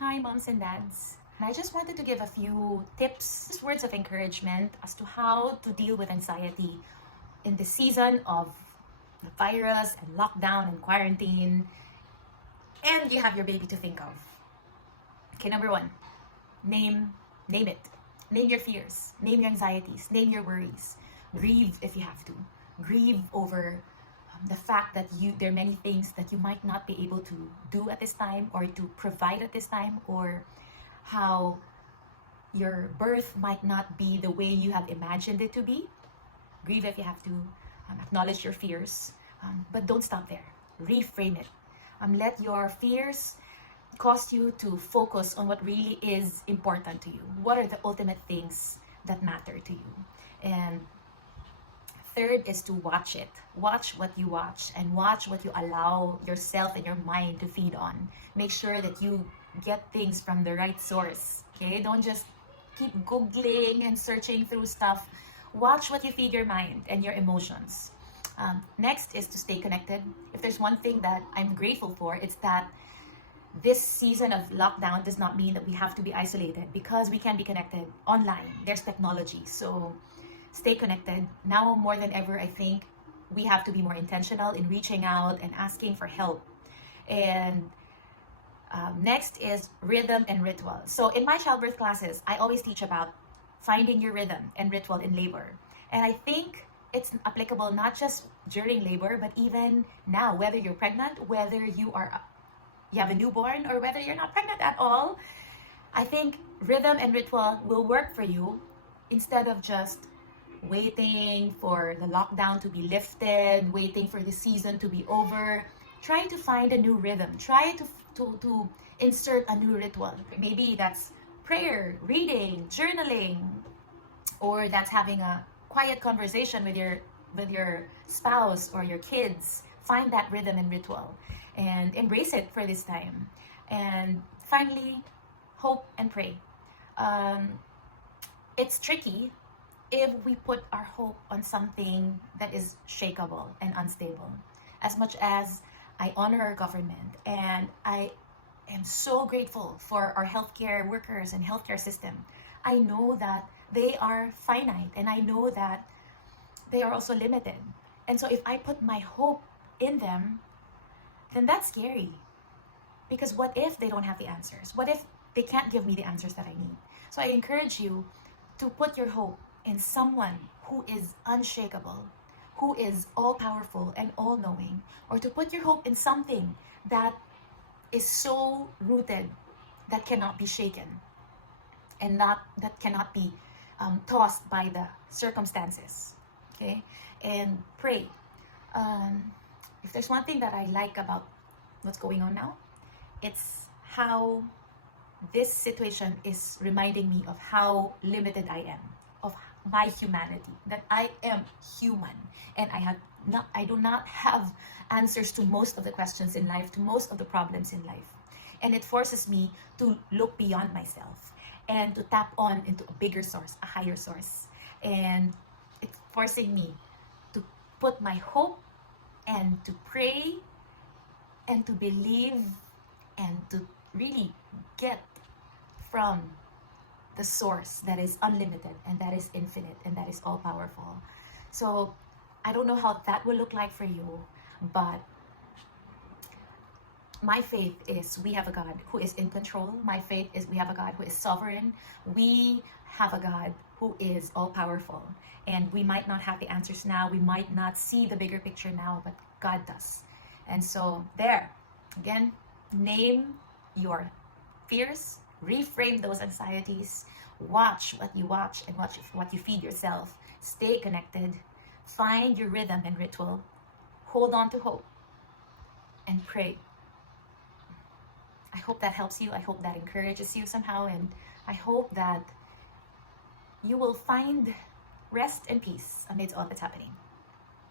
Hi, moms and dads. And I just wanted to give a few tips, just words of encouragement as to how to deal with anxiety in the season of the virus and lockdown and quarantine, and you have your baby to think of. Okay, number one, name it. Name your fears, name your anxieties, name your worries. Grieve if you have to. Grieve over the fact that there are many things that you might not be able to do at this time or to provide at this time, or how your birth might not be the way you have imagined it to be. Grieve if you have to. Acknowledge your fears, but don't stop there. Reframe it. Let your fears cause you to focus on what really is important to you. What are the ultimate things that matter to you? And third is to watch it. Watch what you watch and watch what you allow yourself and your mind to feed on. Make sure that you get things from the right source. Okay? Don't just keep Googling and searching through stuff. Watch what you feed your mind and your emotions. Next is to stay connected. If there's one thing that I'm grateful for, it's that this season of lockdown does not mean that we have to be isolated, because we can be connected online. There's technology. So stay connected. Now more than ever, I think we have to be more intentional in reaching out and asking for help. And next is rhythm and ritual. So in my childbirth classes, I always teach about finding your rhythm and ritual in labor. And I think it's applicable not just during labor, but even now, whether you're pregnant, whether you have a newborn, or whether you're not pregnant at all. I think rhythm and ritual will work for you, instead of just waiting for the lockdown to be lifted, waiting for the season to be over. Try to find a new rhythm. Try to insert a new ritual. Maybe that's prayer, reading, journaling, or that's having a quiet conversation with your spouse or your kids. Find that rhythm and ritual and embrace it for this time. And finally, hope and pray. It's tricky if we put our hope on something that is shakeable and unstable. As much as I honor our government, and I am so grateful for our healthcare workers and healthcare system, I know that they are finite, and I know that they are also limited. And so if I put my hope in them, then that's scary. Because what if they don't have the answers? What if they can't give me the answers that I need? So I encourage you to put your hope in someone who is unshakable, who is all-powerful and all-knowing, or to put your hope in something that is so rooted that cannot be shaken and that cannot be tossed by the circumstances. Okay? And pray. If there's one thing that I like about what's going on now, it's how this situation is reminding me of how limited I am, of my humanity, that I am human, and I do not have answers to most of the questions in life, to most of the problems in life. And it forces me to look beyond myself and to tap on into a bigger source, a higher source. And it's forcing me to put my hope and to pray and to believe and to really get from the source that is unlimited and that is infinite and that is all-powerful. So I don't know how that will look like for you, but my faith is we have a God who is in control. My faith is we have a God who is sovereign. We have a God who is all-powerful. And we might not have the answers now. We might not see the bigger picture now, but God does. And so there, again, name your fears, reframe those anxieties, watch what you watch and watch what you feed yourself. Stay connected, find your rhythm and ritual, hold on to hope, and pray. I hope that helps you. I hope that encourages you somehow, and I hope that you will find rest and peace amidst all that's happening.